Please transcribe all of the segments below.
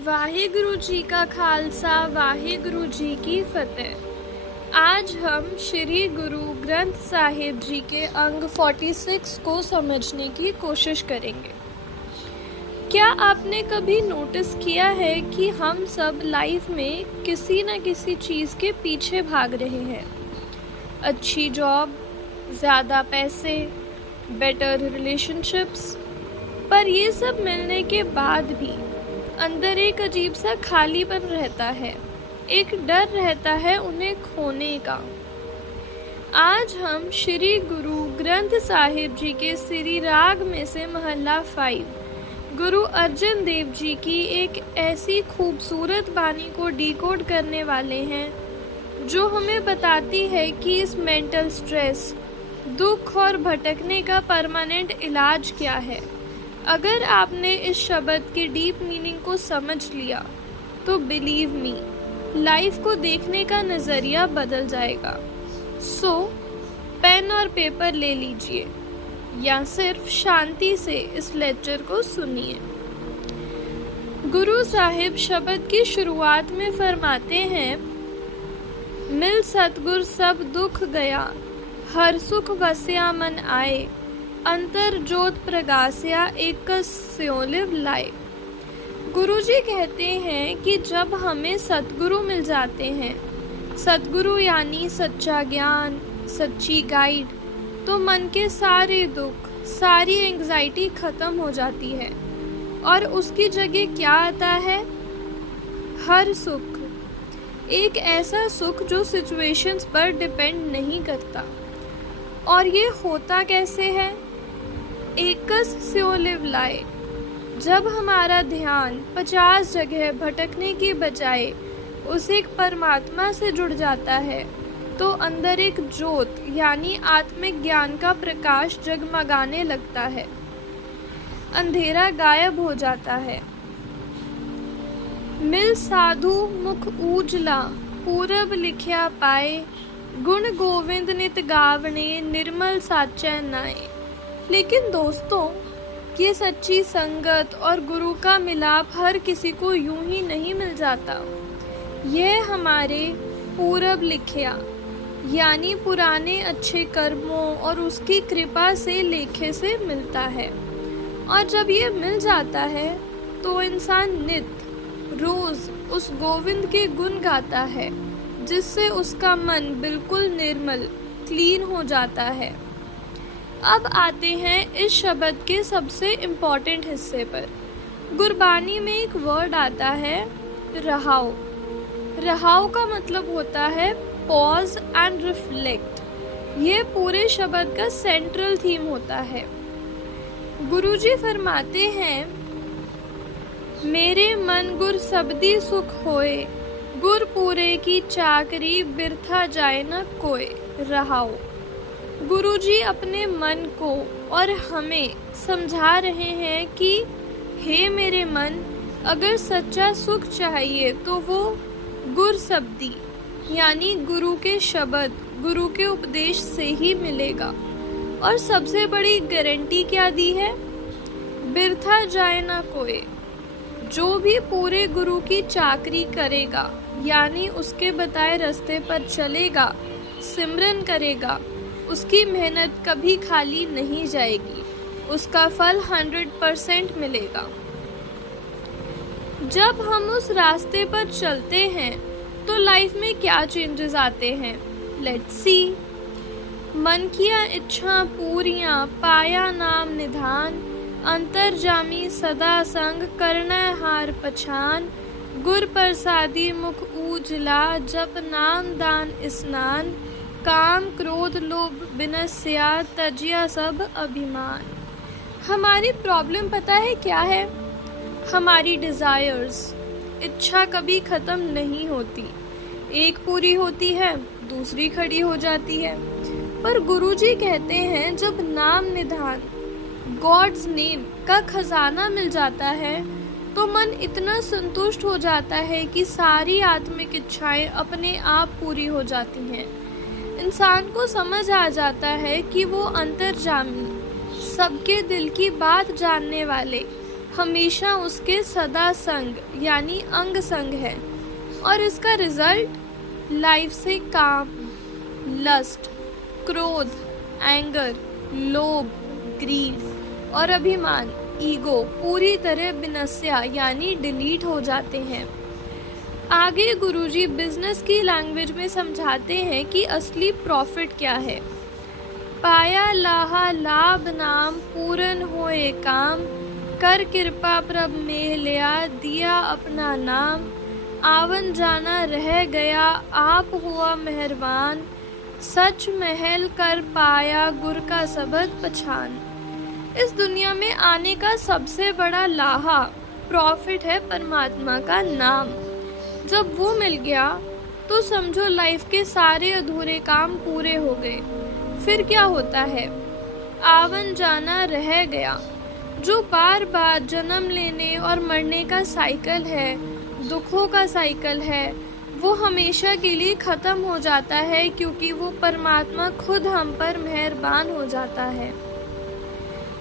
वाहिगुरु जी का खालसा वाहिगुरु जी की फतेह। आज हम श्री गुरु ग्रंथ साहिब जी के अंग 46 को समझने की कोशिश करेंगे। क्या आपने कभी नोटिस किया है कि हम सब लाइफ में किसी न किसी चीज़ के पीछे भाग रहे हैं? अच्छी जॉब, ज़्यादा पैसे, बेटर रिलेशनशिप्स, पर ये सब मिलने के बाद भी अंदर एक अजीब सा खालीपन रहता है, एक डर रहता है उन्हें खोने का। आज हम श्री गुरु ग्रंथ साहिब जी के सिरी राग में से महला 5 गुरु अर्जन देव जी की एक ऐसी खूबसूरत बानी को डिकोड करने वाले हैं जो हमें बताती है कि इस मेंटल स्ट्रेस, दुख और भटकने का परमानेंट इलाज क्या है। अगर आपने इस शब्द के डीप मीनिंग को समझ लिया तो बिलीव मी, लाइफ को देखने का नज़रिया बदल जाएगा। सो पेन और पेपर ले लीजिए या सिर्फ शांति से इस लेक्चर को सुनिए। गुरु साहिब शब्द की शुरुआत में फरमाते हैं, मिल सतगुर सब दुख गया, हर सुख वस्या मन आए, अंतर जोत प्रगास्या एक स्योलिव लाए। गुरुजी कहते हैं कि जब हमें सतगुरु मिल जाते हैं, सतगुरु यानी सच्चा ज्ञान, सच्ची गाइड, तो मन के सारे दुख, सारी एंग्जाइटी खत्म हो जाती है और उसकी जगह क्या आता है? हर सुख, एक ऐसा सुख जो सिचुएशंस पर डिपेंड नहीं करता। और ये होता कैसे है? एकस स्योलिव लाए। जब हमारा ध्यान 50 जगह भटकने की बजाय उस एक परमात्मा से जुड़ जाता है तो अंदर एक ज्योत यानी आत्मिक ज्ञान का प्रकाश जगमगाने लगता है, अंधेरा गायब हो जाता है। मिल साधु मुख उजला, पूरब लिखया पाए, गुण गोविंद नित गावने, निर्मल साचै नाए। लेकिन दोस्तों, ये सच्ची संगत और गुरु का मिलाप हर किसी को यूं ही नहीं मिल जाता। यह हमारे पूरब लिखया यानी पुराने अच्छे कर्मों और उसकी कृपा से लेखे से मिलता है। और जब ये मिल जाता है तो इंसान नित रोज उस गोविंद के गुण गाता है, जिससे उसका मन बिल्कुल निर्मल, क्लीन हो जाता है। अब आते हैं इस शब्द के सबसे इम्पॉर्टेंट हिस्से पर। गुरबानी में एक वर्ड आता है रहाओ। रहाओ का मतलब होता है पॉज एंड रिफ्लेक्ट। ये पूरे शब्द का सेंट्रल थीम होता है। गुरुजी फरमाते हैं, मेरे मन गुर सबदी सुख होए, गुर पूरे की चाकरी बिरथा जाए न कोय। रहाओ। गुरुजी अपने मन को और हमें समझा रहे हैं कि हे मेरे मन, अगर सच्चा सुख चाहिए तो वो गुर शब्दी यानी गुरु के शब्द, गुरु के उपदेश से ही मिलेगा। और सबसे बड़ी गारंटी क्या दी है? बिरथा जाए ना कोई। जो भी पूरे गुरु की चाकरी करेगा यानी उसके बताए रास्ते पर चलेगा, सिमरन करेगा, उसकी मेहनत कभी खाली नहीं जाएगी, उसका फल 100% मिलेगा। जब हम उस रास्ते पर चलते हैं तो लाइफ में क्या चेंजेस आते हैं? Let's see. मन किया इच्छा पूरियां, पाया नाम निधान, अंतर्जामी सदा संग, करना हार पछान, गुर प्रसादी मुख उजला, जप नाम दान स्नान, काम क्रोध लोभ बिनस्या, तजिया सब अभिमान। हमारी प्रॉब्लम पता है क्या है? हमारी डिज़ायर्स, इच्छा कभी ख़त्म नहीं होती। एक पूरी होती है, दूसरी खड़ी हो जाती है। पर गुरुजी कहते हैं, जब नाम निधान, गॉड्स नेम का खजाना मिल जाता है तो मन इतना संतुष्ट हो जाता है कि सारी आत्मिक इच्छाएं अपने आप पूरी हो जाती हैं। इंसान को समझ आ जाता है कि वो अंतर्जामी, सबके दिल की बात जानने वाले, हमेशा उसके सदा संग यानी अंग संग है। और इसका रिजल्ट लाइफ से काम, लस्ट, क्रोध, एंगर, लोभ, ग्रीड और अभिमान, ईगो पूरी तरह विनश्या यानी डिलीट हो जाते हैं। आगे गुरुजी बिजनेस की लैंग्वेज में समझाते हैं कि असली प्रॉफिट क्या है। पाया लाहा लाभ नाम, पूरन होए काम, कर कृपा प्रभ मेह लिया, दिया अपना नाम, आवन जाना रह गया, आप हुआ मेहरबान, सच महल कर पाया, गुर का सबद पछान। इस दुनिया में आने का सबसे बड़ा लाहा, प्रॉफिट है परमात्मा का नाम। जब वो मिल गया तो समझो लाइफ के सारे अधूरे काम पूरे हो गए। फिर क्या होता है? आवन जाना रह गया। जो बार बार जन्म लेने और मरने का साइकिल है, दुखों का साइकिल है, वो हमेशा के लिए ख़त्म हो जाता है, क्योंकि वो परमात्मा खुद हम पर मेहरबान हो जाता है।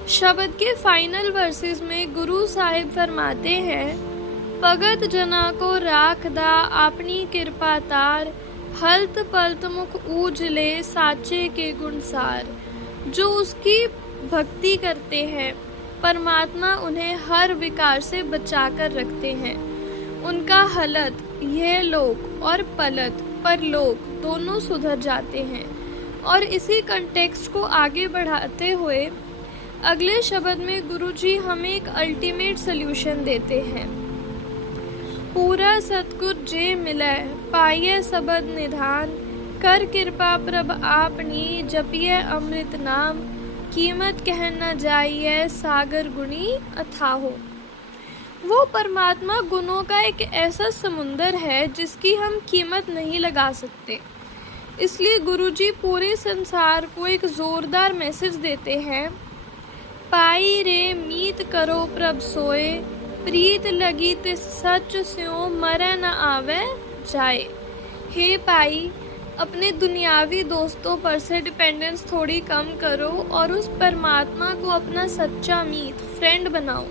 शब्द के फाइनल वर्सेस में गुरु साहिब फरमाते हैं, भगत जना को राखदा अपनी कृपा तार, हल्त पलत मुख ऊजले साचे के गुणसार। जो उसकी भक्ति करते हैं, परमात्मा उन्हें हर विकार से बचाकर रखते हैं। उनका हलत, यह लोक और पलत परलोक दोनों सुधर जाते हैं। और इसी कंटेक्स्ट को आगे बढ़ाते हुए अगले शब्द में गुरुजी हमें एक अल्टीमेट सल्यूशन देते हैं। पूरा सतगुर जे मिलै, पाइये सबद निधान, कर कृपा प्रभ आपनी, जपिए अमृत नाम, कीमत कह न जाइए, सागर गुणी अथाहो। वो परमात्मा गुणों का एक ऐसा समुंदर है जिसकी हम कीमत नहीं लगा सकते। इसलिए गुरुजी पूरे संसार को एक जोरदार मैसेज देते हैं, पाई रे मीत करो प्रभ सोए, प्रीत लगी तिस सच स्यों, मरै न आवे जाए। हे पाई, अपने दुनियावी दोस्तों पर से डिपेंडेंस थोड़ी कम करो और उस परमात्मा को अपना सच्चा मीत, फ्रेंड बनाओ।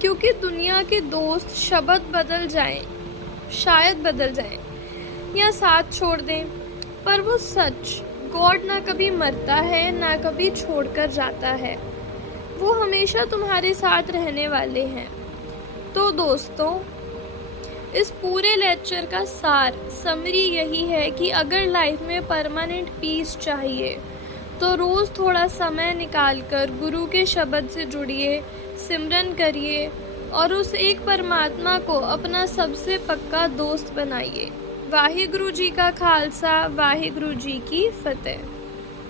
क्योंकि दुनिया के दोस्त शब्द बदल जाएं, शायद बदल जाएं या साथ छोड़ दें, पर वो सच, गॉड ना कभी मरता है ना कभी छोड़कर जाता है। वो हमेशा तुम्हारे साथ रहने वाले हैं। तो दोस्तों, इस पूरे लेक्चर का सार, समरी यही है कि अगर लाइफ में परमानेंट पीस चाहिए तो रोज़ थोड़ा समय निकालकर गुरु के शब्द से जुड़िए, सिमरन करिए और उस एक परमात्मा को अपना सबसे पक्का दोस्त बनाइए। वाहिगुरु जी का खालसा, वाहिगुरु जी की फतेह।